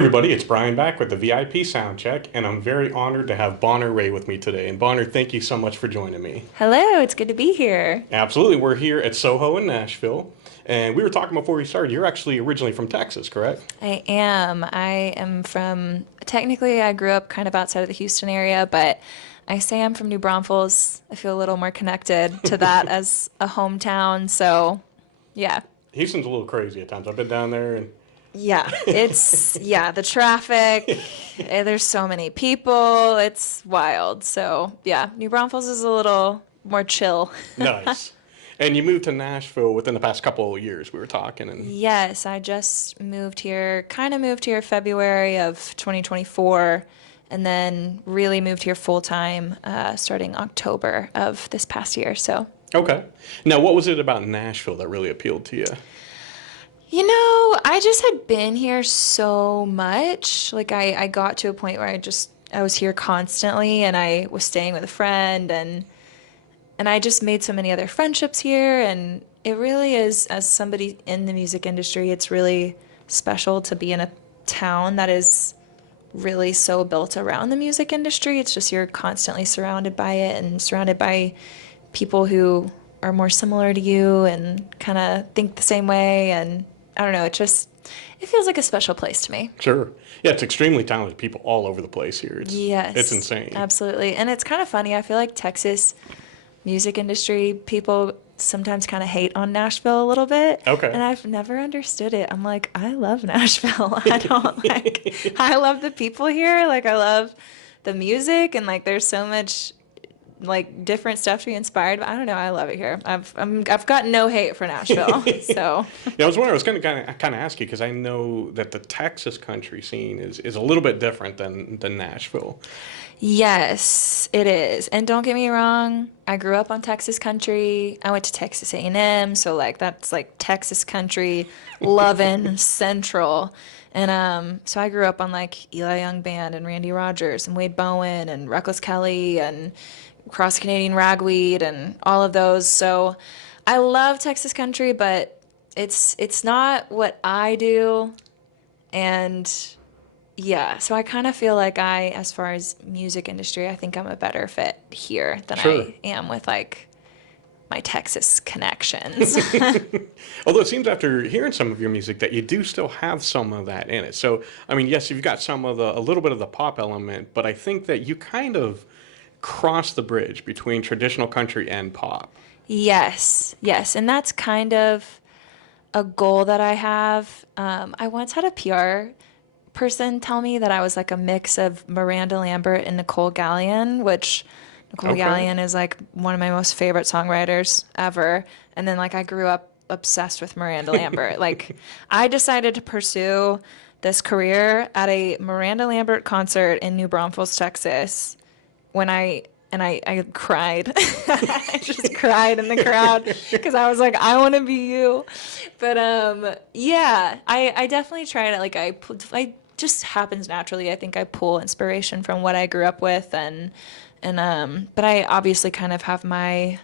everybody, it's Brian back with the VIP Soundcheck, and I'm very honored to have Bonner Rhae with me today. And Bonner, thank you so much for joining me. Hello, it's good to be here. Absolutely, we're here at Soho in Nashville, and we were talking before we started. You're actually originally from Texas, correct? I am. Technically, I grew up kind of outside of the Houston area, but I say I'm from New Braunfels. I feel a little more connected to that as a hometown. So, yeah. Houston's a little crazy at times. I've been down there, and Yeah, the traffic. There's so many people. It's wild. So, yeah, New Braunfels is a little more chill. nice. And you moved to Nashville within the past couple of years. We were talking, and Yes, I just moved here, kind of moved here February of 2024, and then really moved here full time starting October of this past year. So, okay. Now, what was it about Nashville that really appealed to you? I just had been here so much. Like I got to a point where I was here constantly, and I was staying with a friend, and I just made so many other friendships here, and it really is, as somebody in the music industry, it's really special to be in a town that is really so built around the music industry. It's just you're constantly surrounded by it and surrounded by people who are more similar to you and kind of think the same way. And I don't know, it feels like a special place to me. Sure. Yeah, it's extremely talented people all over the place here. It's Yes, insane. absolutely. And it's kind of funny. I feel like Texas music industry people sometimes kind of hate on Nashville a little bit. Okay. And I've never understood it. I'm like, I love Nashville. I love the people here. Like, I love the music, and like, there's so much like different stuff to be inspired by. I don't know. I love it here. I've got no hate for Nashville. So Yeah, I was wondering. I was going to kind of ask you because I know that the Texas country scene is a little bit different than Nashville. yes, it is. And don't get me wrong, I grew up on Texas country. I went to Texas A&M, so like that's like Texas country, loving central. And so I grew up on like Eli Young Band and Randy Rogers and Wade Bowen and Reckless Kelly and Cross Canadian Ragweed and all of those. So I love Texas country, but it's not what I do. And yeah, so I kind of feel like as far as music industry, I think I'm a better fit here than Sure. I am with like my Texas connections. Although it seems after hearing some of your music that you do still have some of that in it. So I mean, yes, you've got a little bit of the pop element, but I think that you kind of cross the bridge between traditional country and pop. Yes, yes, and that's kind of a goal that I have. I once had a PR person tell me that I was like a mix of Miranda Lambert and Nicole Gallion, which Nicole Okay. Gallion is like one of my most favorite songwriters ever. And then like I grew up obsessed with Miranda Lambert. Like I decided to pursue this career at a Miranda Lambert concert in New Braunfels, Texas, I cried. I just cried in the crowd because I was like, I want to be you. But yeah, I definitely tried it. Like I just happens naturally. I think I pull inspiration from what I grew up with, but I obviously kind of have my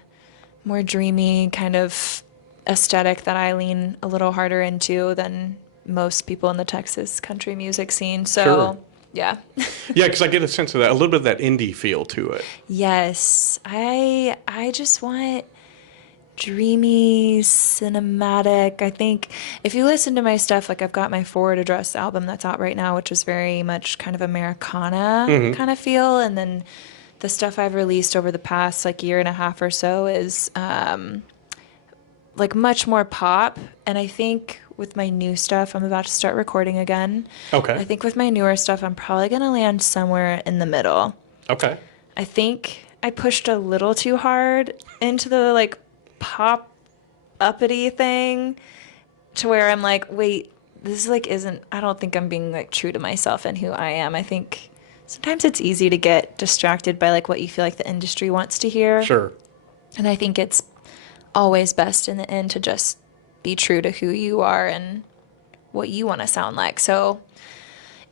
more dreamy kind of aesthetic that I lean a little harder into than most people in the Texas country music scene. So Sure. yeah. Yeah, because I get a sense of that, a little bit of that indie feel to it. Yes, I just want dreamy, cinematic. I think if you listen to my stuff, like I've got my Forward Address album that's out right now, which is very much kind of Americana kind of feel, and then the stuff I've released over the past like year and a half or so is like much more pop. And I think with my new stuff, I'm about to start recording again. Okay. I think with my newer stuff, I'm probably gonna land somewhere in the middle. Okay. I think I pushed a little too hard into the like pop uppity thing to where I'm like, wait, this like isn't, I don't think I'm being like true to myself and who I am. I think sometimes it's easy to get distracted by like what you feel like the industry wants to hear. Sure. And I think it's always best in the end to just be true to who you are and what you want to sound like. So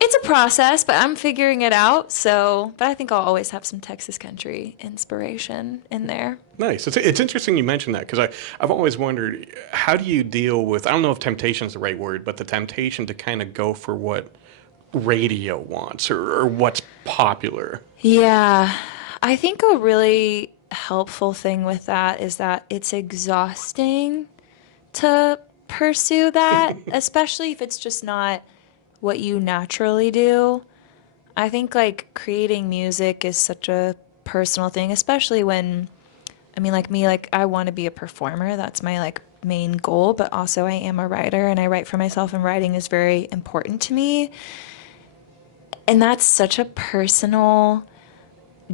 it's a process, but I'm figuring it out. But I think I'll always have some Texas country inspiration in there. Nice. It's interesting you mentioned that because I've always wondered how do you deal with, I don't know if temptation is the right word, but the temptation to kind of go for what radio wants or what's popular. Yeah. I think a really helpful thing with that is that it's exhausting to pursue that, especially if it's just not what you naturally do. I think like creating music is such a personal thing, especially when, I mean, like me, like I want to be a performer. That's my like main goal, but also I am a writer and I write for myself, and writing is very important to me. And that's such a personal,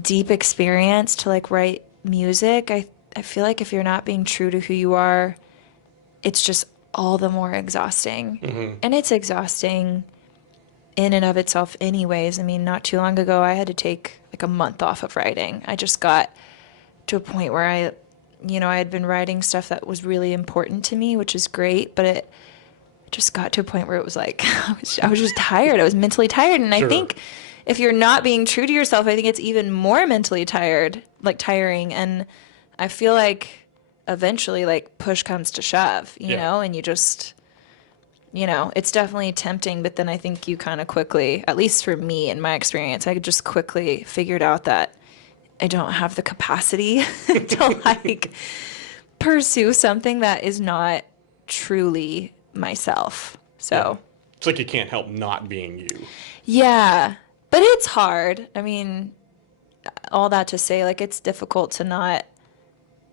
deep experience to like write music. I feel like if you're not being true to who you are, it's just all the more exhausting. And it's exhausting in and of itself anyways. I mean, not too long ago I had to take like a month off of writing. I just got to a point where I had been writing stuff that was really important to me, which is great, but it just got to a point where it was like I was just tired. I was mentally tired, and I think if you're not being true to yourself, I think it's even more mentally tiring. And I feel like eventually like push comes to shove, you know, and you just, it's definitely tempting, but then I think you kind of quickly, at least for me in my experience, I just quickly figured out that I don't have the capacity to like pursue something that is not truly myself. So it's like you can't help not being you. Yeah, but it's hard. I mean, all that to say, like, it's difficult to not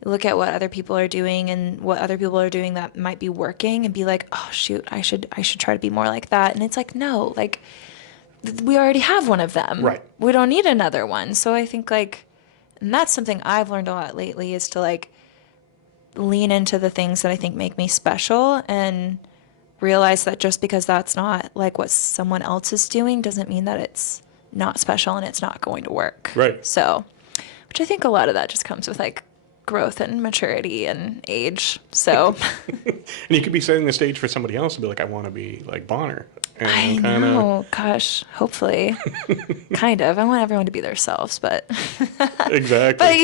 look at what other people are doing and what other people are doing that might be working and be like, oh shoot, I should try to be more like that. And it's like, no, like we already have one of them. Right. We don't need another one. So I think like, and that's something I've learned a lot lately, is to like lean into the things that I think make me special, and realize that just because that's not like what someone else is doing doesn't mean that it's not special and it's not going to work. Right. So, which I think a lot of that just comes with like growth and maturity and age. So, and you could be setting the stage for somebody else to be like, I want to be like Bonner. And I know, gosh, hopefully, kind of. I want everyone to be themselves, but exactly. But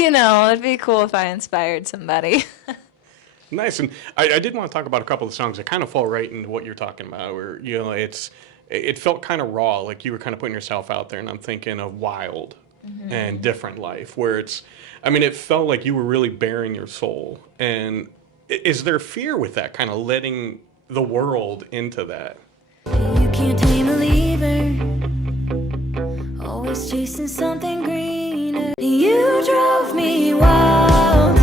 it'd be cool if I inspired somebody. Nice. And I did want to talk about a couple of songs that kind of fall right into what you're talking about, where, it felt kind of raw, like you were kind of putting yourself out there. And I'm thinking of Wild and Different Life, where it felt like you were really bearing your soul. And is there fear with that, kind of letting the world into that? You can't tame a lever, always chasing something greener. You drove me wild.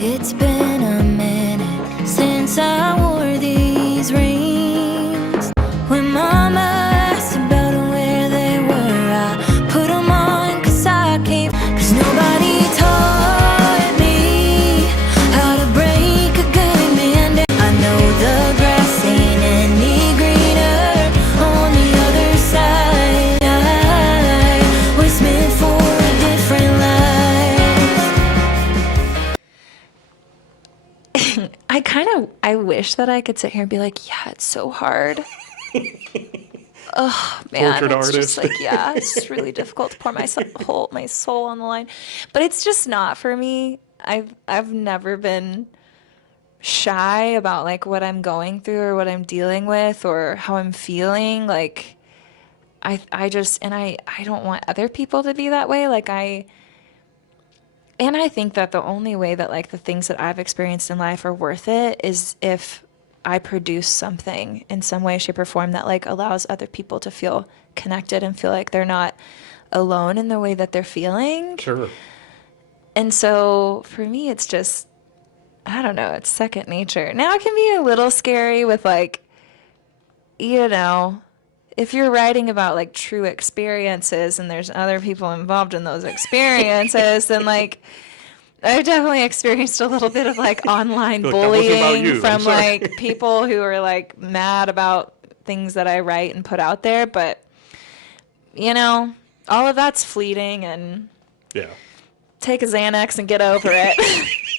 It's been a minute since I wore these rings. When mama asked about where they were, I put them on 'cause I can't. 'Cause nobody taught me how to break a good man down. I know the grass ain't any greener on the other side. I was meant for a different life. I wish that I could sit here and be like, yeah, it's so hard. Oh man, Portrait it's artist. just like, yeah, it's really difficult to pour my soul on the line. But it's just not for me. I've never been shy about like what I'm going through or what I'm dealing with or how I'm feeling. Like I don't want other people to be that way. And I think that the only way that like the things that I've experienced in life are worth it is if I produce something in some way, shape, or form that like allows other people to feel connected and feel like they're not alone in the way that they're feeling. Sure. And so for me, it's just, I don't know, it's second nature. Now it can be a little scary with like, if you're writing about like true experiences and there's other people involved in those experiences, then like I've definitely experienced a little bit of like online Look, that wasn't about bullying you. I'm from sorry. like people who are like mad about things that I write and put out there. But all of that's fleeting, and Yeah. take a Xanax and get over it.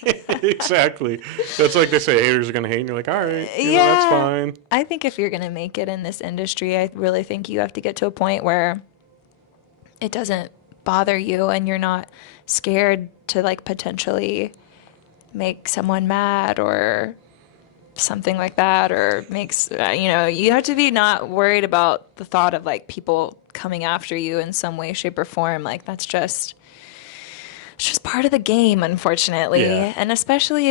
Exactly. That's like they say, haters are gonna hate, and you're like, all right, Yeah. that's fine. I think if you're going to make it in this industry, I really think you have to get to a point where it doesn't bother you and you're not scared to like potentially make someone mad or something like that, or makes, you have to be not worried about the thought of like people coming after you in some way, shape, or form. Like it's just part of the game, unfortunately. Yeah. And especially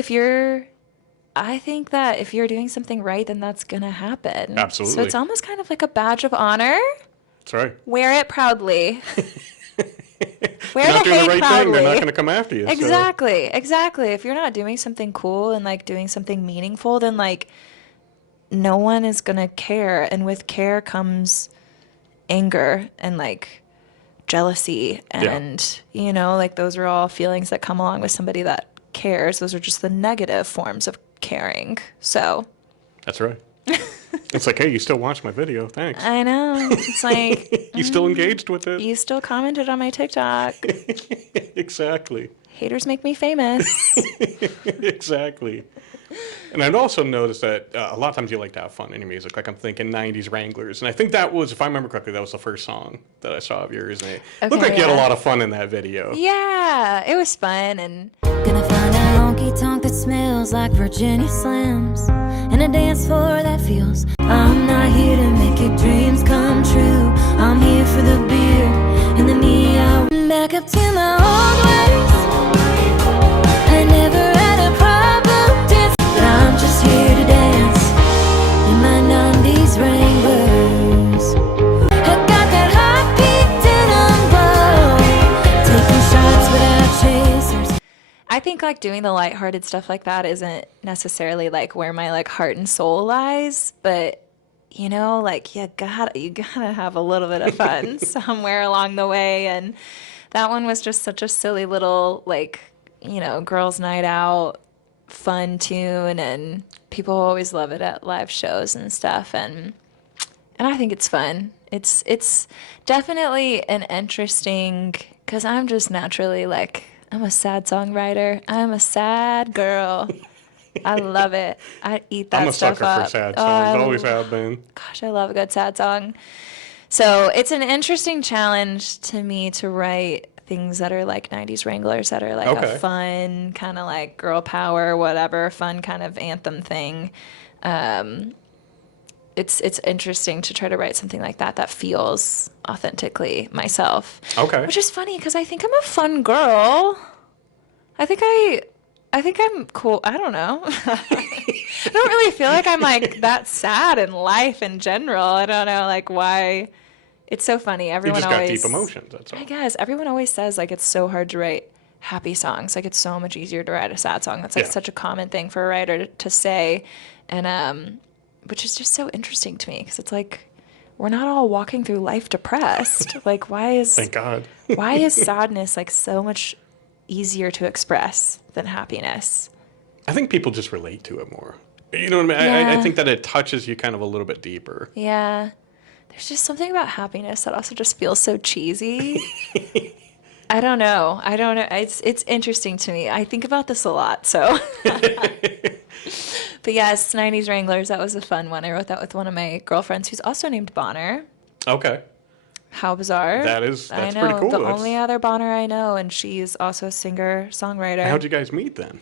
I think that if you're doing something right, then that's going to happen. Absolutely. So it's almost kind of like a badge of honor. That's right. Wear it proudly. Wear You're not the doing hate the right proudly. thing, they're not gonna come after you. So. Exactly. If you're not doing something cool and like doing something meaningful, then like no one is going to care. And with care comes anger and like jealousy and like those are all feelings that come along with somebody that cares. Those are just the negative forms of caring. So That's right. It's like, hey, you still watched my video, thanks. I know, it's like You still engaged with it. you still commented on my TikTok. Exactly. Haters make me famous. Exactly. And I'd also noticed that a lot of times you like to have fun in your music. Like I'm thinking 90s Wranglers. And I think that was, if I remember correctly, that was the first song that I saw of yours. And it looked like you had a lot of fun in that video. Yeah, it was fun. And Gonna find a honky tonk that smells like Virginia Slims and a dance floor that feels. I'm not here to make your dreams come true. I'm here for the beer and the me. I went back up to my old ways. I never had a problem dancing, but I'm just here to dance in my 90s Wranglers. I got that hot pink denim bow, taking shots without chasers. I think like doing the lighthearted stuff like that isn't necessarily like where my like heart and soul lies, but like you gotta have a little bit of fun somewhere along the way. And that one was just such a silly little like girls' night out fun tune, and people always love it at live shows and stuff. And I think it's fun. It's definitely an interesting, because I'm just naturally like, I'm a sad songwriter. I'm a sad girl. I love it. I eat that stuff up. I'm a sucker for sad songs. Always have been. Gosh, I love a good sad song. So it's an interesting challenge to me to write things that are like 90s Wranglers, that are like a fun kind of like girl power, whatever, fun kind of anthem thing. It's interesting to try to write something like that feels authentically myself. Okay. Which is funny because I think I'm a fun girl. I think I'm cool. I don't know. I don't really feel like I'm like that sad in life in general. I don't know like why. It's so funny. Everyone you just always got deep emotions, that's all. I guess everyone always says like it's so hard to write happy songs. Like it's so much easier to write a sad song. That's like such a common thing for a writer to say, and which is just so interesting to me because it's like we're not all walking through life depressed. Like why is Thank God. why is sadness like so much easier to express than happiness? I think people just relate to it more. You know what I mean? Yeah. I think that it touches you kind of a little bit deeper. Yeah. There's just something about happiness that also just feels so cheesy. I don't know. It's interesting to me. I think about this a lot, so. But yes, 90s Wranglers, that was a fun one. I wrote that with one of my girlfriends who's also named Bonner. Okay. How bizarre. That's I know, pretty cool. the only other Bonner I know, and she's also a singer-songwriter. How'd you guys meet then?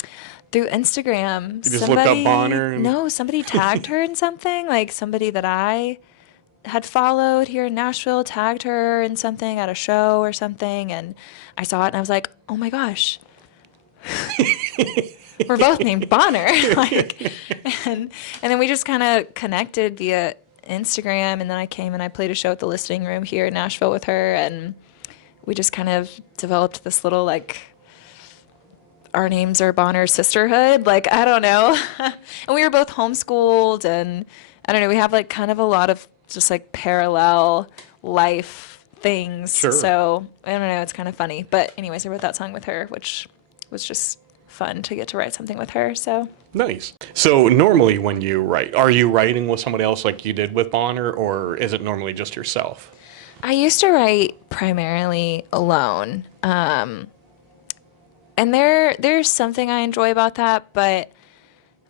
Through Instagram. You just looked up Bonner? And... No, somebody tagged her in something, like somebody that I had followed here in Nashville tagged her in something at a show or something, and I saw it and I was like, oh my gosh. We're both named Bonner. And then we just kind of connected via Instagram, and then I came and I played a show at the Listening Room here in Nashville with her, and we just kind of developed this little like our names are Bonner sisterhood, like I don't know. And we were both homeschooled, and I don't know, we have like kind of a lot of just like parallel life things. Sure. So I don't know, it's kind of funny. But anyways, I wrote that song with her, which was just fun to get to write something with her. So nice. So normally when you write, are you writing with somebody else like you did with Bonner, or is it normally just yourself? I used to write primarily alone. And there's something I enjoy about that, but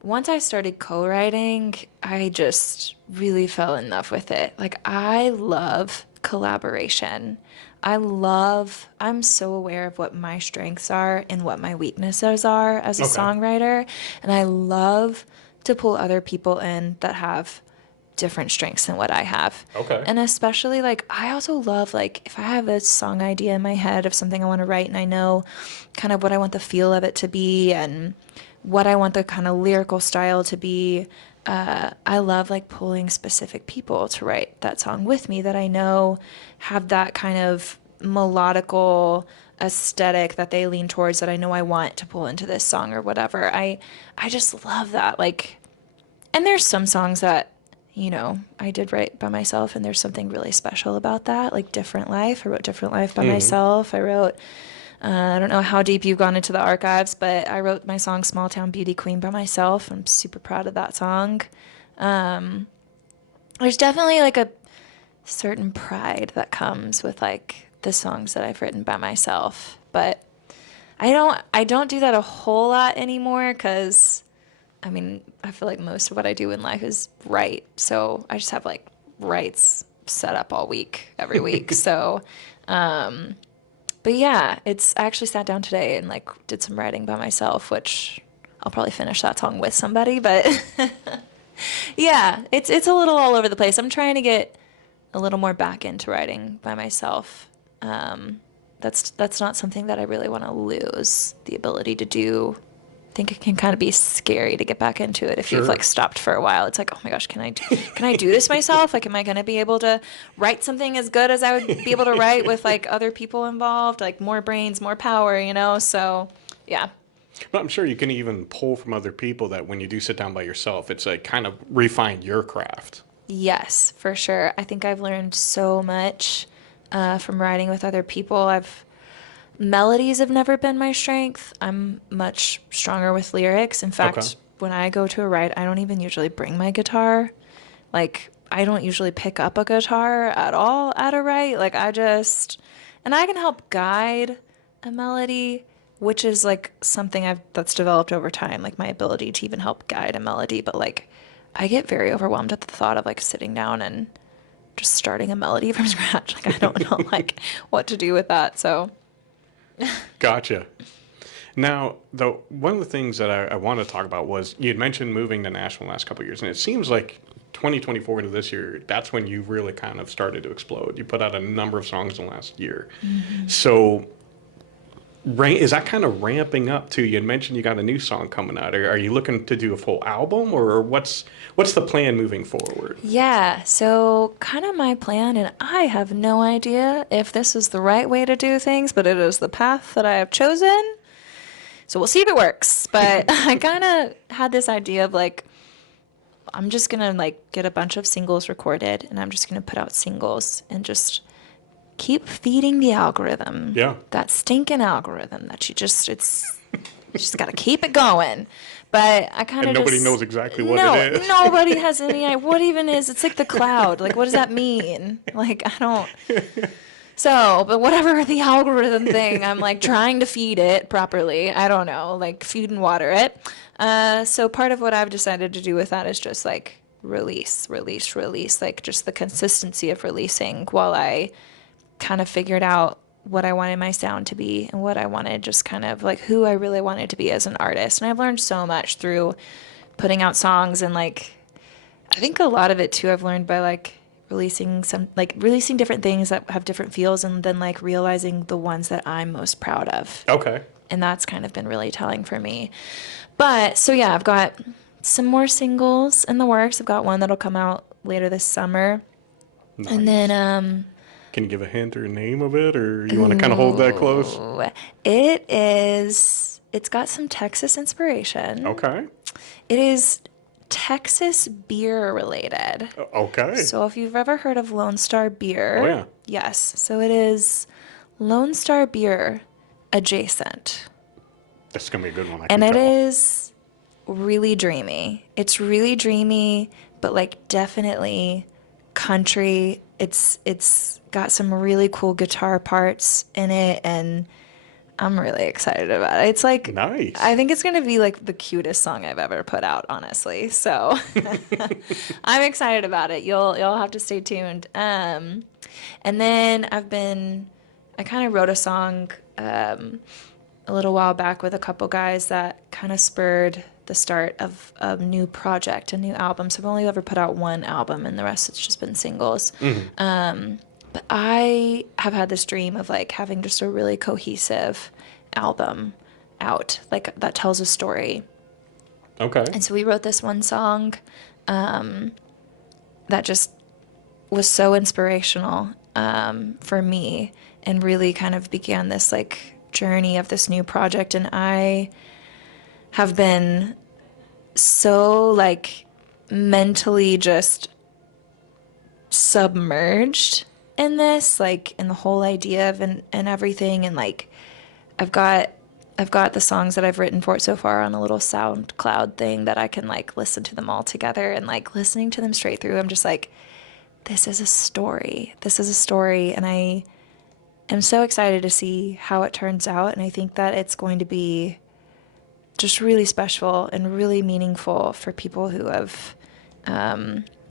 once I started co-writing, I just really fell in love with it. Like, I love collaboration. I'm so aware of what my strengths are and what my weaknesses are as a Okay. songwriter. And I love to pull other people in that have different strengths than what I have. Okay. And especially, like, I also love, like, if I have a song idea in my head of something I want to write and I know kind of what I want the feel of it to be and what I want the kind of lyrical style to be, I love, like, pulling specific people to write that song with me that I know have that kind of melodical aesthetic that they lean towards that I know I want to pull into this song or whatever. I just love that. Like, and there's some songs that, you know, I did write by myself, and there's something really special about that. Like Different Life. I wrote Different Life by myself. I wrote, I don't know how deep you've gone into the archives, but I wrote my song Small Town Beauty Queen by myself. I'm super proud of that song. There's definitely like a certain pride that comes with like the songs that I've written by myself, but I don't do that a whole lot anymore because I mean, I feel like most of what I do in life is write. So I just have like writes set up all week, every week. So, but yeah, I actually sat down today and like did some writing by myself, which I'll probably finish that song with somebody. But yeah, it's a little all over the place. I'm trying to get a little more back into writing by myself. That's not something that I really want to lose the ability to do. I think it can kind of be scary to get back into it if you've like stopped for a while. It's like, oh my gosh, can I do this myself? Like, am I going to be able to write something as good as I would be able to write with like other people involved? Like more brains, more power, you know? So yeah. But I'm sure you can even pull from other people that when you do sit down by yourself, it's like kind of refine your craft. Yes, for sure. I think I've learned so much from writing with other people. Melodies have never been my strength. I'm much stronger with lyrics. In fact, Okay. when I go to a write, I don't even usually bring my guitar. Like, I don't usually pick up a guitar at all at a write. Like, and I can help guide a melody, which is like something that's developed over time, like my ability to even help guide a melody. But like, I get very overwhelmed at the thought of like sitting down and just starting a melody from scratch. Like, I don't know like what to do with that. So. Gotcha. Now, though, one of the things that I want to talk about was you had mentioned moving to Nashville the last couple of years, and it seems like 2024 into this year, that's when you really kind of started to explode. You put out a number of songs in the last year. So, is that kind of ramping up too? You had mentioned you got a new song coming out. Are you looking to do a full album, or what's the plan moving forward? Yeah, so kind of my plan, and I have no idea if this is the right way to do things, but it is the path that I have chosen. So we'll see if it works. But I kind of had this idea of like, I'm just going to like get a bunch of singles recorded, and I'm just going to put out singles and just keep feeding the algorithm. Yeah. That stinking algorithm that you just got to keep it going. But I kind of Nobody knows exactly what it is. Nobody has any idea. What even is? It's like the cloud. Like, what does that mean? Like, I don't. So, but whatever the algorithm thing, I'm like trying to feed it properly. I don't know, like feed and water it. So part of what I've decided to do with that is just like release, like just the consistency of releasing while I kind of figured out what I wanted my sound to be and what I wanted, just kind of like who I really wanted to be as an artist. And I've learned so much through putting out songs, and like I think a lot of it too I've learned by like releasing different things that have different feels, and then like realizing the ones that I'm most proud of. Okay. And that's kind of been really telling for me. But so yeah, I've got some more singles in the works. I've got one that'll come out later this summer. Nice. And then can you give a hint or a name of it, or you want to kind of hold that close? It's got some Texas inspiration. Okay. It is Texas beer related. Okay. So if you've ever heard of Lone Star Beer. Oh, yeah. Yes. So it is Lone Star Beer adjacent. That's going to be a good one, I And can it tell. is really dreamy. It's really dreamy, but like definitely country. It's got some really cool guitar parts in it, and I'm really excited about it. It's like, Nice. I think it's going to be like the cutest song I've ever put out, honestly. So I'm excited about it. You'll have to stay tuned. And then I kind of wrote a song a little while back with a couple guys that kind of spurred the start of a new project, a new album. So I've only ever put out one album, and the rest it's just been singles. But I have had this dream of like having just a really cohesive album out, like that tells a story. Okay. And so we wrote this one song that just was so inspirational for me, and really kind of began this like journey of this new project. And I have been so like mentally just submerged in this, like in the whole idea of and everything. And like I've got the songs that I've written for it so far on a little SoundCloud thing that I can like listen to them all together, and like listening to them straight through, I'm just like, this is a story. This is a story. And I am so excited to see how it turns out. And I think that it's going to be just really special and really meaningful for people who have,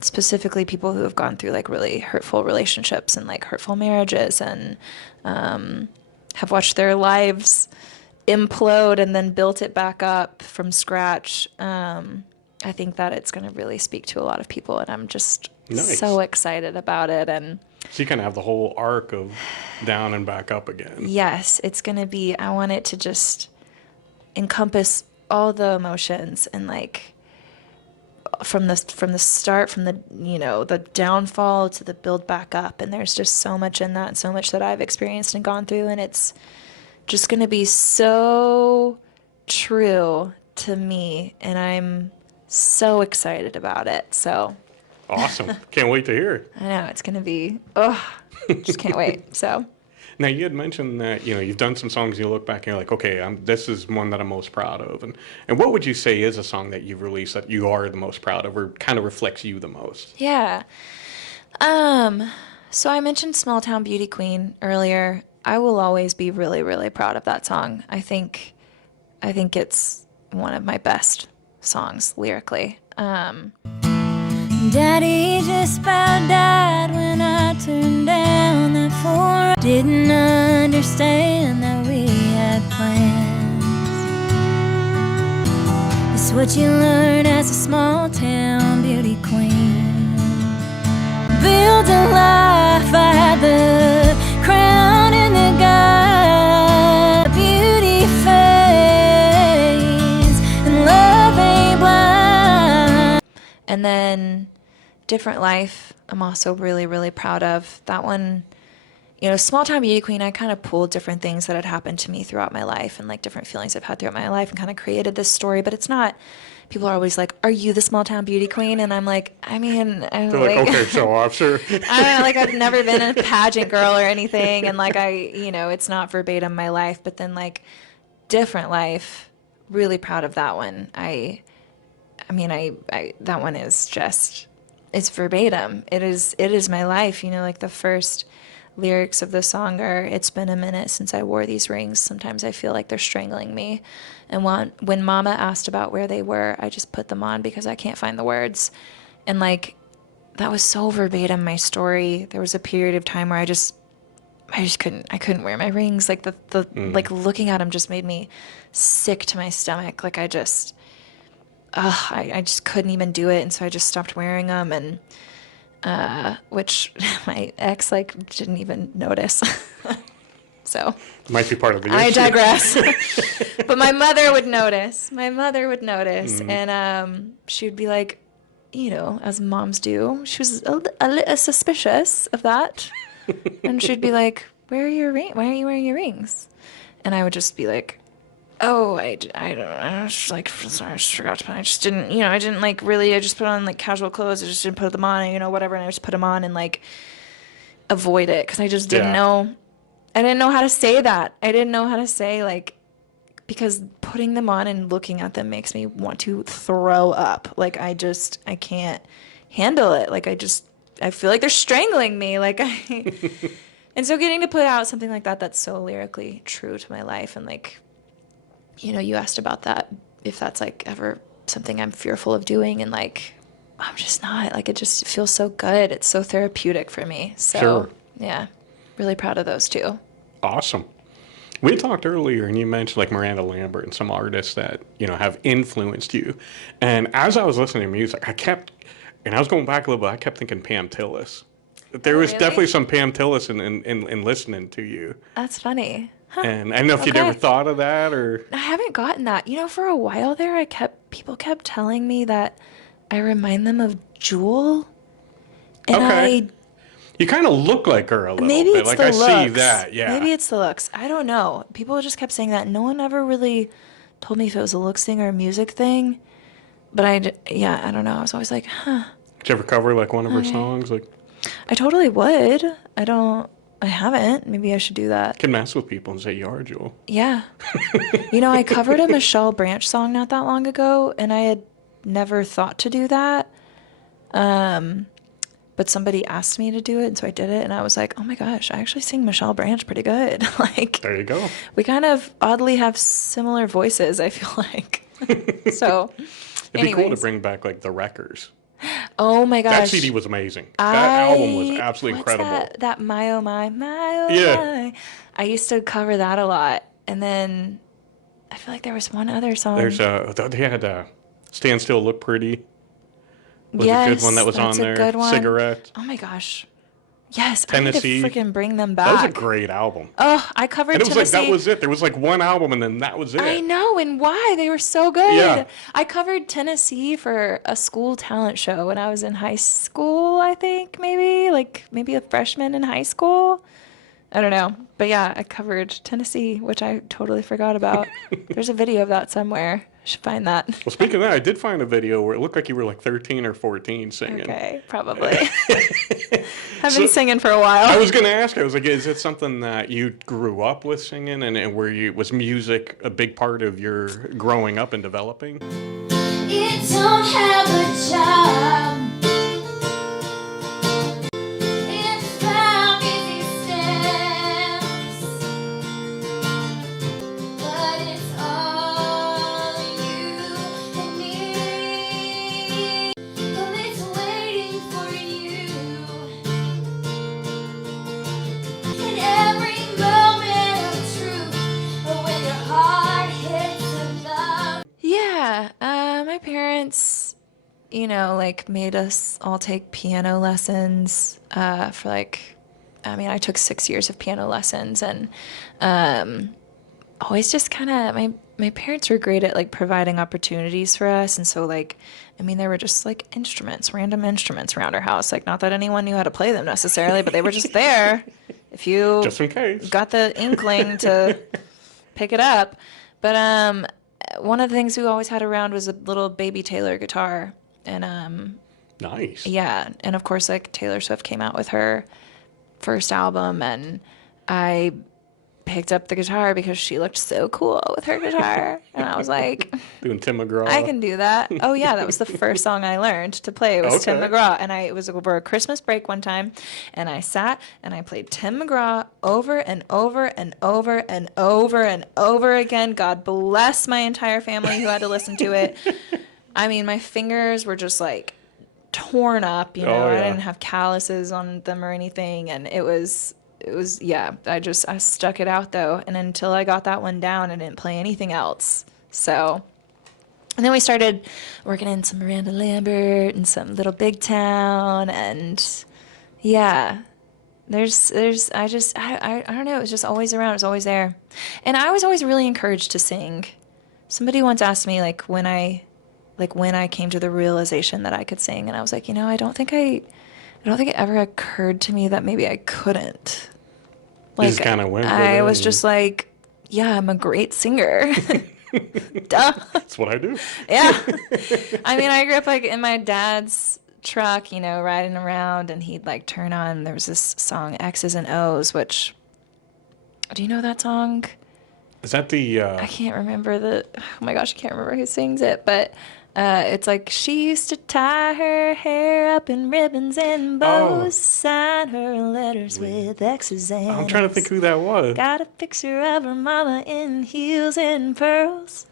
specifically people who have gone through like really hurtful relationships and like hurtful marriages, and have watched their lives implode and then built it back up from scratch. I think that it's going to really speak to a lot of people, and I'm just so excited about it. And so you kind of have the whole arc of down and back up again. yes, it's going to be, I want it to just encompass all the emotions, and like from the start, from the, you know, the downfall to the build back up. And there's just so much in that, and so much that I've experienced and gone through, and it's just going to be so true to me, and I'm so excited about it. So Awesome. Can't wait to hear it. I know it's going to be, just can't wait. So Now, you had mentioned that, you've done some songs, you look back and you're like, okay, this is one that I'm most proud of. And what would you say is a song that you've released that you are the most proud of, or kind of reflects you the most? yeah. So I mentioned Small Town Beauty Queen earlier. I will always be really, really proud of that song. I think it's one of my best songs lyrically. Daddy just about died when I turned down that four. Didn't understand that we had plans. It's what you learn as a small town beauty queen. Build a life, I had the crown and the guy. Beauty fades and love ain't blind. And then Different Life, I'm also really, really proud of. That one, Small Town Beauty Queen, I kind of pulled different things that had happened to me throughout my life, and like different feelings I've had throughout my life, and kind of created this story. But it's not, people are always like, are you the Small Town Beauty Queen? And I'm like, I mean, I'm They're like, okay, show off, sure. I've never been a pageant girl or anything. And like, it's not verbatim my life, but then like Different Life, really proud of that one. I that one is just, it's verbatim. It is my life. Like the first lyrics of the song are, it's been a minute since I wore these rings. Sometimes I feel like they're strangling me. And when Mama asked about where they were, I just put them on because I can't find the words. And like, that was so verbatim my story. There was a period of time where I just couldn't wear my rings. Like like looking at them just made me sick to my stomach. Like I just couldn't even do it. And so I just stopped wearing them, and which my ex didn't even notice. So Might be part of the issue. I digress. But my mother would notice. And she would be like, as moms do, she was a little suspicious of that. And she'd be like, why are you wearing your rings? And I would just be like, oh, I don't know. I was just like, sorry, I just forgot to put. I just didn't, I didn't like really. I just put on like casual clothes. I just didn't put them on, whatever. And I just put them on and like avoid it because I just didn't know. I didn't know how to say that. I didn't know how to say like, because putting them on and looking at them makes me want to throw up. Like I can't handle it. Like I feel like they're strangling me. Like And so getting to put out something like that that's so lyrically true to my life, and like, you know, you asked about that, if that's like ever something I'm fearful of doing, and like, I'm just not. Like, it just feels so good. It's so therapeutic for me. So, Sure. yeah, really proud of those two. Awesome. We talked earlier, and you mentioned like Miranda Lambert and some artists that have influenced you. And as I was listening to music, and I was going back a little bit. I kept thinking Pam Tillis. There Oh, was really? definitely some Pam Tillis in listening to you. That's funny. Huh. And I don't know if you'd Okay. ever thought of that or. I haven't gotten that. You know, for a while there, people kept telling me that I remind them of Jewel. And Okay. You kind of look like her a little maybe bit. it's Like the I looks. see that. Yeah. Maybe it's the looks. I don't know. People just kept saying that. No one ever really told me if it was a looks thing or a music thing. But I don't know. I was always like, huh. Did you ever cover like one of her songs? Like, I totally would. I haven't. Maybe I should do that. can mess with people and say you are Jewel. Yeah. You know, I covered a Michelle Branch song not that long ago, and I had never thought to do that. But somebody asked me to do it, and so I did it, and I was like, oh my gosh, I actually sing Michelle Branch pretty good. Like, There you go. we kind of oddly have similar voices, I feel like. So, It'd be cool to anyways. bring back like the Wreckers. Oh my That gosh. CD was amazing. That album was absolutely what's incredible. That My Oh My, My Oh Yeah. My. I used to cover that a lot. And then I feel like there was one other song. They had Stand Still, Look Pretty. Was a yes, good one that was that's on a there. good one. Cigarette. Oh my gosh. Yes, Tennessee. I need to freaking bring them That was a back. great album. Oh, I covered And it was Tennessee. like, that was it. There was like one album and then that was it. I know, and why? They were so good. Yeah. I covered Tennessee for a school talent show when I was in high school, I think, maybe a freshman in high school. I don't know. But yeah, I covered Tennessee, which I totally forgot about. There's a video of that somewhere. Should find that. Well, speaking of that, I did find a video where it looked like you were like 13 or 14 singing. Okay, probably. I've been singing for a while. I was going to ask, I was like, is it something that you grew up with singing and was music a big part of your growing up and developing? You don't have a job. It's 5 busy steps, but it's all you need. Well, it's waiting for you. In every moment of truth, when your heart hits the love. Yeah, my parents, like made us all take piano lessons for I took 6 years of piano lessons, and always just kind of, my parents were great at like providing opportunities for us. And so there were just like random instruments around our house. Like, not that anyone knew how to play them necessarily, but they were just there if you Just in case. got the inkling to pick it up. But one of the things we always had around was a little baby Taylor guitar. And Nice. yeah, and of course, like, Taylor Swift came out with her first album, and I picked up the guitar because she looked so cool with her guitar. And I was like, Doing Tim McGraw. I can do that. Oh yeah, that was the first song I learned to play. It was Tim Okay. McGraw, and it was over a Christmas break one time, and I sat and I played Tim McGraw over and over and over and over and over again. God bless my entire family who had to listen to it. I mean, my fingers were just like torn up. Oh, I yeah. didn't have calluses on them or anything, and it was yeah. I stuck it out though, and until I got that one down, I didn't play anything else. So. And then we started working in some Miranda Lambert and some Little Big Town, and yeah, I don't know, it was just always around, it was always there. And I was always really encouraged to sing. Somebody once asked me when I came to the realization that I could sing, and I was like, I don't think it ever occurred to me that maybe I couldn't. You just kinda went with I it was and- just like, yeah, I'm a great singer. Duh. That's what I do. Yeah. I grew up in my dad's truck, riding around, and he'd turn on, there was this song, X's and O's, which, do you know that song? Is that the... I can't remember oh my gosh, I can't remember who sings it, but It's like she used to tie her hair up in ribbons and bows, sign her letters with X's and I'm trying to think who that was. got a picture of her mama in heels and pearls.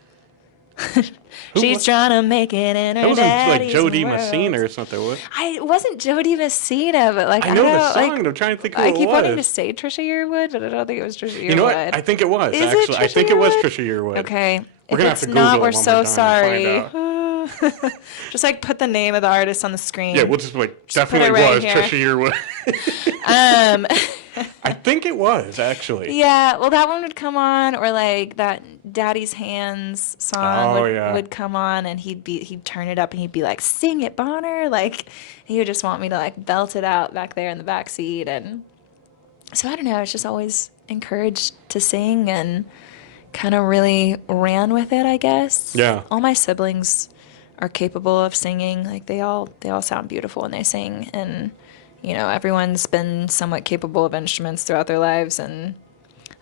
She's trying to make it in her That wasn't like daddy's Jody world. Messina or something, was it? It wasn't Jody Messina, but like I know the don't, song, like, and I'm trying to think who I it keep wanting to was. say Trisha Yearwood, but I don't think it was Trisha Yearwood. You know what? I think it was, Is it actually. I Trisha think it was Yearwood? Trisha Yearwood. Okay. We're If going to have it's to Google not, it we're when so we're done sorry. and find out. Just like put the name of the artist on the screen. Yeah, we'll just like, Just put definitely it right was here. Trisha Yearwood. I think it was, actually. Yeah, well, that one would come on, or like that Daddy's Hands song would come on, and he'd turn it up, and he'd be like, "Sing it, Bonner!" Like he would just want me to like belt it out back there in the back seat, and so I don't know. I was just always encouraged to sing, and kind of really ran with it, I guess. Yeah. All my siblings are capable of singing. Like they all sound beautiful when they sing, and everyone's been somewhat capable of instruments throughout their lives, and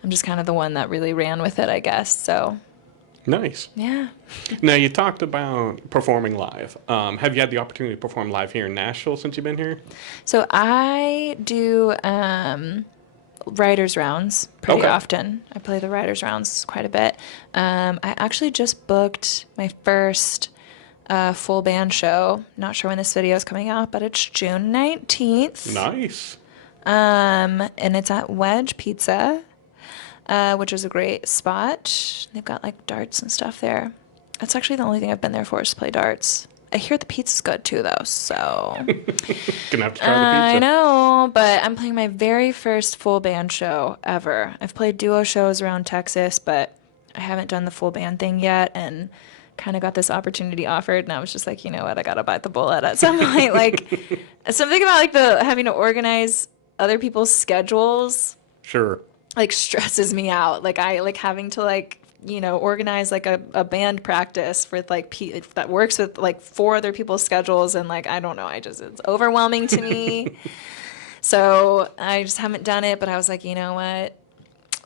I'm just kind of the one that really ran with it, I guess. So, Nice. yeah. Now, you talked about performing live. Have you had the opportunity to perform live here in Nashville since you've been here? So I do writers rounds pretty often. I play the writers rounds quite a bit. I actually just booked my first full band show. Not sure when this video is coming out, but it's June 19th. Nice. And it's at Wedge Pizza, which is a great spot. They've got like darts and stuff there. That's actually the only thing I've been there for is to play darts. I hear the pizza's good too, though, so. Gonna have to try the pizza. I know, but I'm playing my very first full band show ever. I've played duo shows around Texas, but I haven't done the full band thing yet, and kind of got this opportunity offered, and I was just like, you know what, I gotta bite the bullet at some point. Like, something about like the having to organize other people's schedules. Sure. Like stresses me out. Like I like having to like organize like a band practice with like that works with like 4 other people's schedules, and like I don't know, it's overwhelming to me. So I just haven't done it, but I was like, you know what,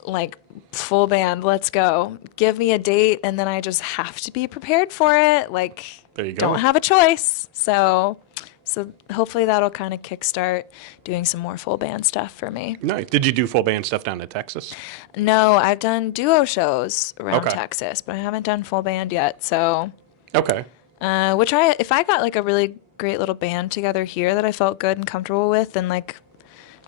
like full band, let's go. Give me a date, and then I just have to be prepared for it. Like There you go. don't have a choice. So hopefully that'll kind of kickstart doing some more full band stuff for me. Nice. Did you do full band stuff down in Texas? No, I've done duo shows around Okay. Texas, but I haven't done full band yet. So, Okay. if I got like a really great little band together here that I felt good and comfortable with, then like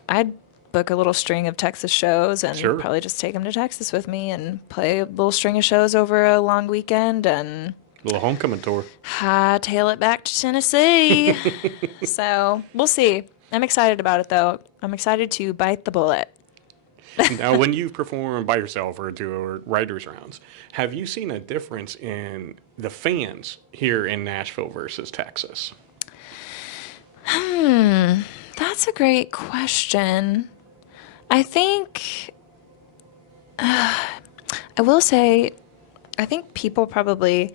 I'd book a little string of Texas shows and Sure. probably just take them to Texas with me and play a little string of shows over a long weekend and Little homecoming tour. hightail it back to Tennessee. So we'll see. I'm excited about it though. I'm excited to bite the bullet. Now, when you perform by yourself or do writers rounds, have you seen a difference in the fans here in Nashville versus Texas? That's a great question. I think, I will say, I think people probably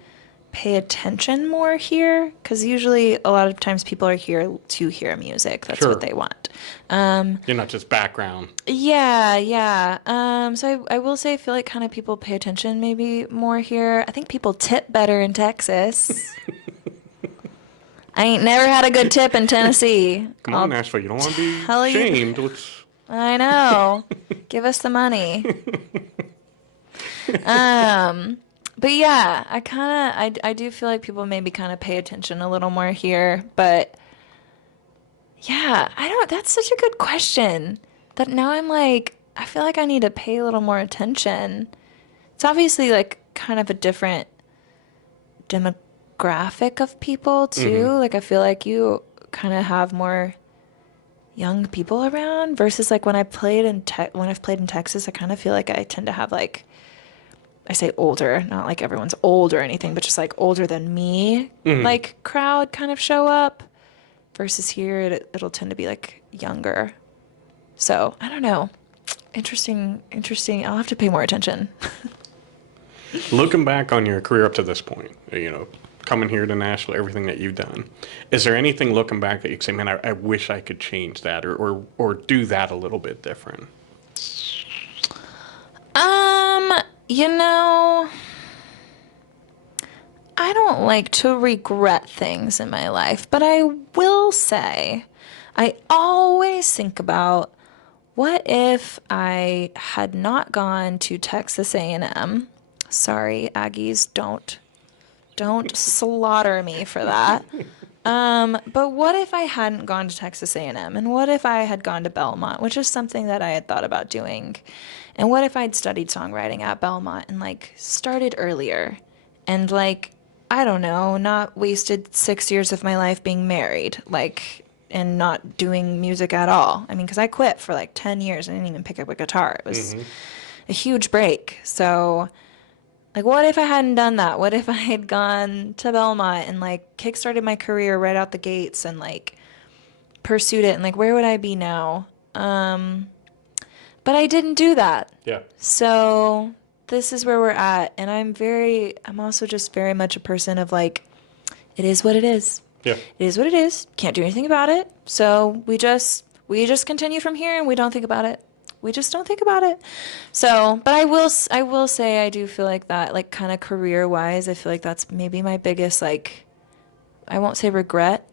pay attention more here because usually a lot of times people are here to hear music. That's Sure. what they want. You're not just background. Yeah. So I will say I feel like kind of people pay attention maybe more here. I think people tip better in Texas. I ain't never had a good tip in Tennessee. Come on, Nashville. You don't want to tell be you- shamed. I know. Give us the money. But yeah, I do feel like people maybe kind of pay attention a little more here, but yeah, that's such a good question that now I'm like, I feel like I need to pay a little more attention. It's obviously like kind of a different demographic of people too. Like I feel like you kind of have more young people around versus like when I've played in Texas, I kind of feel like I tend to have like, I say older, not like everyone's old or anything, but just like older than me, like crowd kind of show up versus here it'll tend to be like younger. So I don't know. Interesting. I'll have to pay more attention. Looking back on your career up to this point, coming here to Nashville, everything that you've done, is there anything looking back that you say, man, I wish I could change that or do that a little bit different? I don't like to regret things in my life, but I will say I always think about what if I had not gone to Texas A&M. Sorry, Aggies, don't slaughter me for that. But what if I hadn't gone to Texas A&M? And what if I had gone to Belmont, which is something that I had thought about doing? And what if I'd studied songwriting at Belmont and like started earlier and like, I don't know, not wasted 6 years of my life being married, like, and not doing music at all. I mean, because I quit for like 10 years. I didn't even pick up a guitar. It was a huge break. So, like, what if I hadn't done that? What if I had gone to Belmont and like kickstarted my career right out the gates and like pursued it? And like, where would I be now? But I didn't do that. Yeah. So this is where we're at. And I'm also just very much a person of like, it is what it is. Yeah. It is what it is. Can't do anything about it. So we just continue from here and we don't think about it. We just don't think about it. So, but I will say I do feel like that, like kind of career wise, I feel like that's maybe my biggest, like, I won't say regret.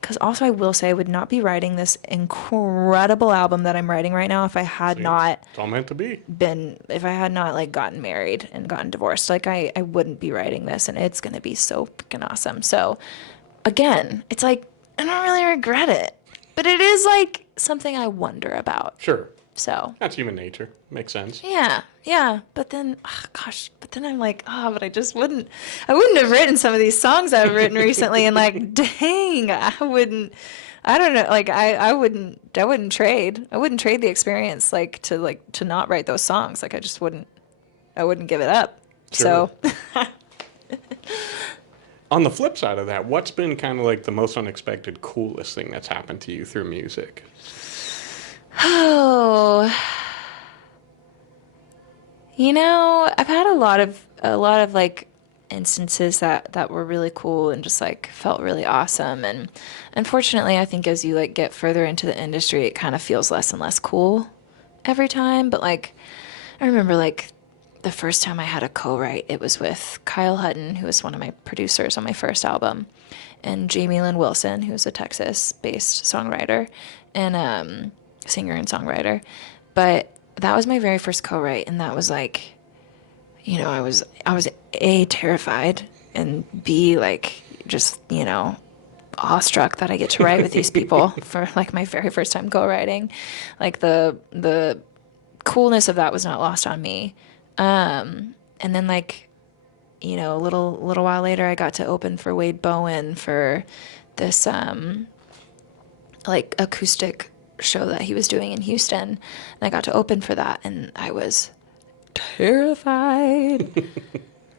Because also I will say I would not be writing this incredible album that I'm writing right now if I had not It's all meant to be. if I had not like gotten married and gotten divorced. Like I wouldn't be writing this and it's going to be so freaking awesome. So again, it's like, I don't really regret it, but it is like something I wonder about. Sure. So That's human nature. Makes sense. yeah. But then, but then I'm like, but I wouldn't have written some of these songs I've written recently. And like, dang, I don't know. Like I wouldn't trade the experience to not write those songs. Like I wouldn't give it up. Sure. So On the flip side of that, what's been kind of like the most unexpected, coolest thing that's happened to you through music? Oh, I've had a lot of like instances that were really cool and just like felt really awesome. And unfortunately, I think as you like get further into the industry, it kind of feels less and less cool every time. But like, I remember like the first time I had a co-write, it was with Kyle Hutton, who was one of my producers on my first album, and Jamie Lynn Wilson, who's a Texas-based songwriter and singer and songwriter. But that was my very first co-write, and that was like, I was A, terrified, and B, like just, awestruck that I get to write with these people for like my very first time co-writing. Like the coolness of that was not lost on me. And then like, a little while later, I got to open for Wade Bowen for this like acoustic show that he was doing in Houston, and I got to open for that, and I was terrified.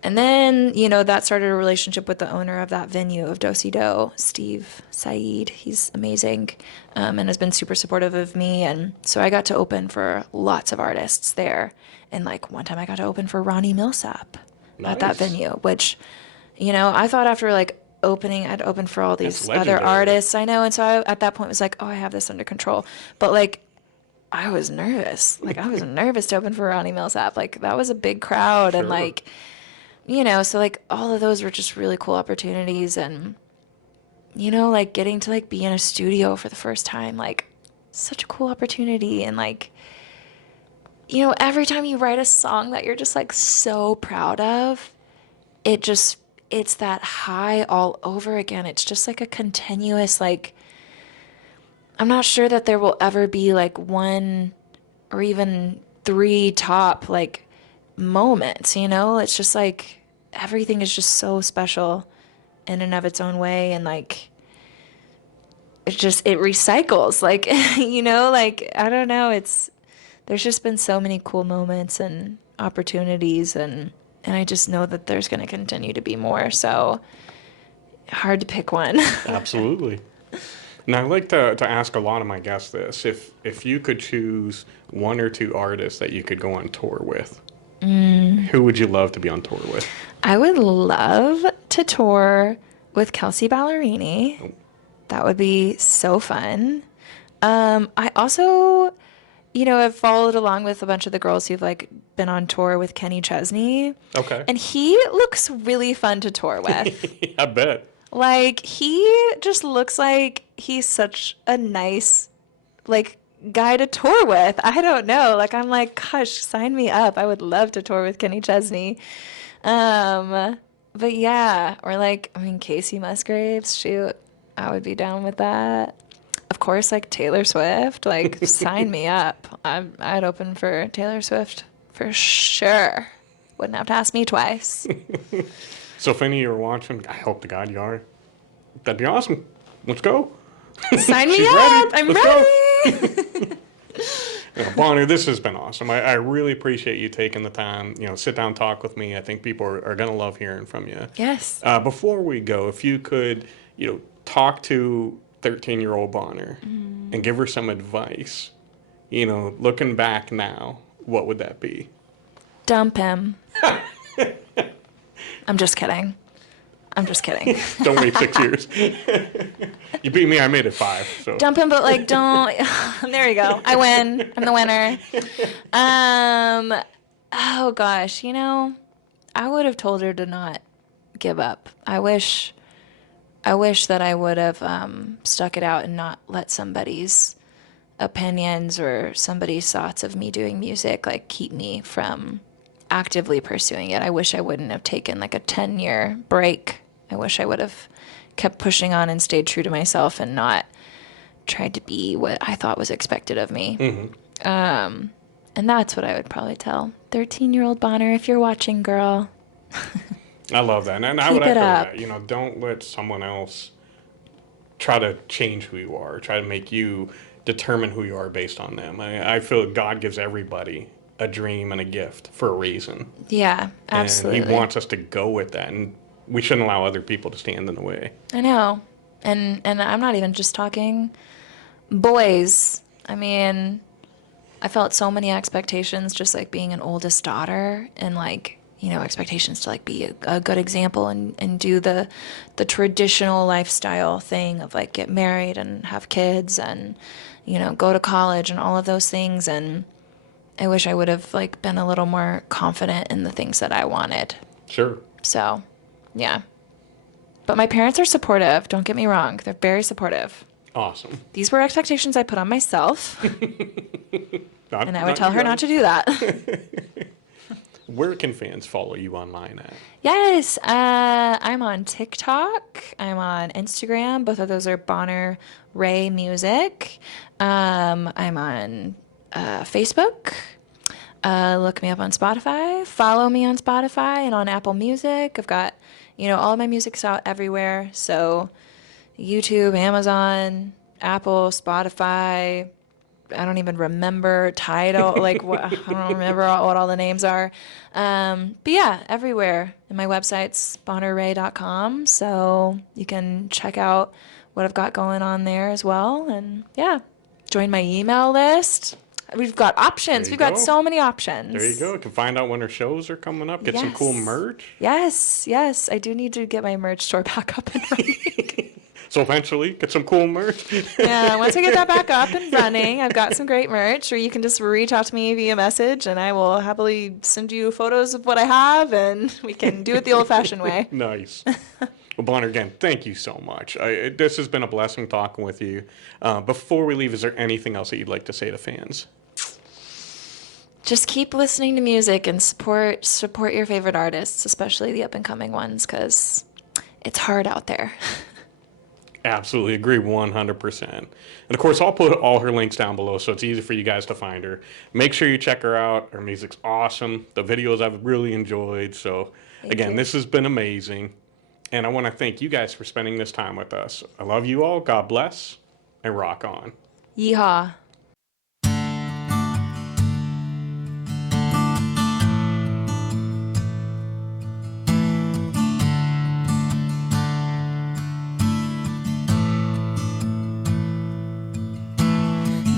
And then, that started a relationship with the owner of that venue of Do-Si Do, Steve Said. He's amazing, and has been super supportive of me. And so I got to open for lots of artists there. And like one time I got to open for Ronnie Millsap at that venue, which, I thought after like opening, I'd open for all these other artists I know. And so I, at that point was like, I have this under control. But like, I was nervous. Like I was nervous to open for Ronnie Millsap. Like that was a big crowd. Sure. And like, so like all of those were just really cool opportunities. And, like getting to like be in a studio for the first time, like such a cool opportunity. And like, every time you write a song that you're just like so proud of, it's that high all over again. It's just like a continuous, like, I'm not sure that there will ever be like one or even 3 top like moments, it's just like everything is just so special in and of its own way. And like, it recycles, like, like, I don't know. There's just been so many cool moments and opportunities, and I just know that there's going to continue to be more. So hard to pick one. Absolutely. Now, I like to ask a lot of my guests this. If you could choose 1 or 2 artists that you could go on tour with, who would you love to be on tour with? I would love to tour with Kelsea Ballerini. That would be so fun. I also I've followed along with a bunch of the girls who've like been on tour with Kenny Chesney. Okay. And he looks really fun to tour with. I bet. Like, he just looks like he's such a nice, like, guy to tour with. I don't know. Like, I'm like, gosh, sign me up. I would love to tour with Kenny Chesney. But yeah, or like, I mean, Casey Musgraves, shoot, I would be down with that. Of course, like Taylor Swift, like, sign me up. I'd open for Taylor Swift for sure. Wouldn't have to ask me twice. So if any of you are watching, I hope to God you are. That'd be awesome. Let's go. Sign me She's up. ready. I'm Let's ready. Bonner, this has been awesome. I really appreciate you taking the time, sit down, talk with me. I think people are going to love hearing from you. Yes. Before we go, if you could, talk to 13-year-old Bonner and give her some advice, looking back now, what would that be? Dump him. I'm just kidding. Don't wait 6 years. You beat me. I made it 5. So Dump him, but like don't. There you go. I win. I'm the winner. Oh gosh, I would have told her to not give up. I wish that I would have stuck it out and not let somebody's opinions or somebody's thoughts of me doing music like keep me from actively pursuing it. I wish I wouldn't have taken like a 10-year break. I wish I would have kept pushing on and stayed true to myself and not tried to be what I thought was expected of me. And that's what I would probably tell 13-year-old Bonner, if you're watching, girl. I love that. And I would echo that. Don't let someone else try to change who you are, try to make you determine who you are based on them. I feel God gives everybody a dream and a gift for a reason. Yeah, absolutely. And he wants us to go with that, and we shouldn't allow other people to stand in the way. I know. And I'm not even just talking boys. I mean, I felt so many expectations just like being an oldest daughter and like, expectations to like be a good example and do the traditional lifestyle thing of like get married and have kids and, go to college and all of those things. And I wish I would have like been a little more confident in the things that I wanted. Sure. So, yeah. But my parents are supportive. Don't get me wrong. They're very supportive. Awesome. These were expectations I put on myself. And I would tell her not to do that. Where can fans follow you online at? Yes. I'm on TikTok. I'm on Instagram. Both of those are Bonner Rhae Music. I'm on Facebook. Look me up on Spotify. Follow me on Spotify and on Apple Music. I've got, all of my music's out everywhere. So YouTube, Amazon, Apple, Spotify. I don't even remember Tidal. I don't remember what all the names are. But yeah, everywhere. And my website's bonnerrhae.com. So you can check out what I've got going on there as well. And yeah, join my email list. We've got options. We've got so many options. There you go. You can find out when her shows are coming up. Get some cool merch. Yes. I do need to get my merch store back up and running. So eventually, get some cool merch. Yeah, once I get that back up and running, I've got some great merch. Or you can just reach out to me via message, and I will happily send you photos of what I have, and we can do it the old-fashioned way. Nice. Well, Bonner, again, thank you so much. This has been a blessing talking with you. Before we leave, is there anything else that you'd like to say to fans? Just keep listening to music and support your favorite artists, especially the up-and-coming ones, because it's hard out there. Absolutely agree 100%. And of course, I'll put all her links down below so it's easy for you guys to find her. Make sure you check her out. Her music's awesome. The videos I've really enjoyed. So again, this has been amazing. And I want to thank you guys for spending this time with us. I love you all. God bless and rock on. Yeehaw.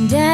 Daddy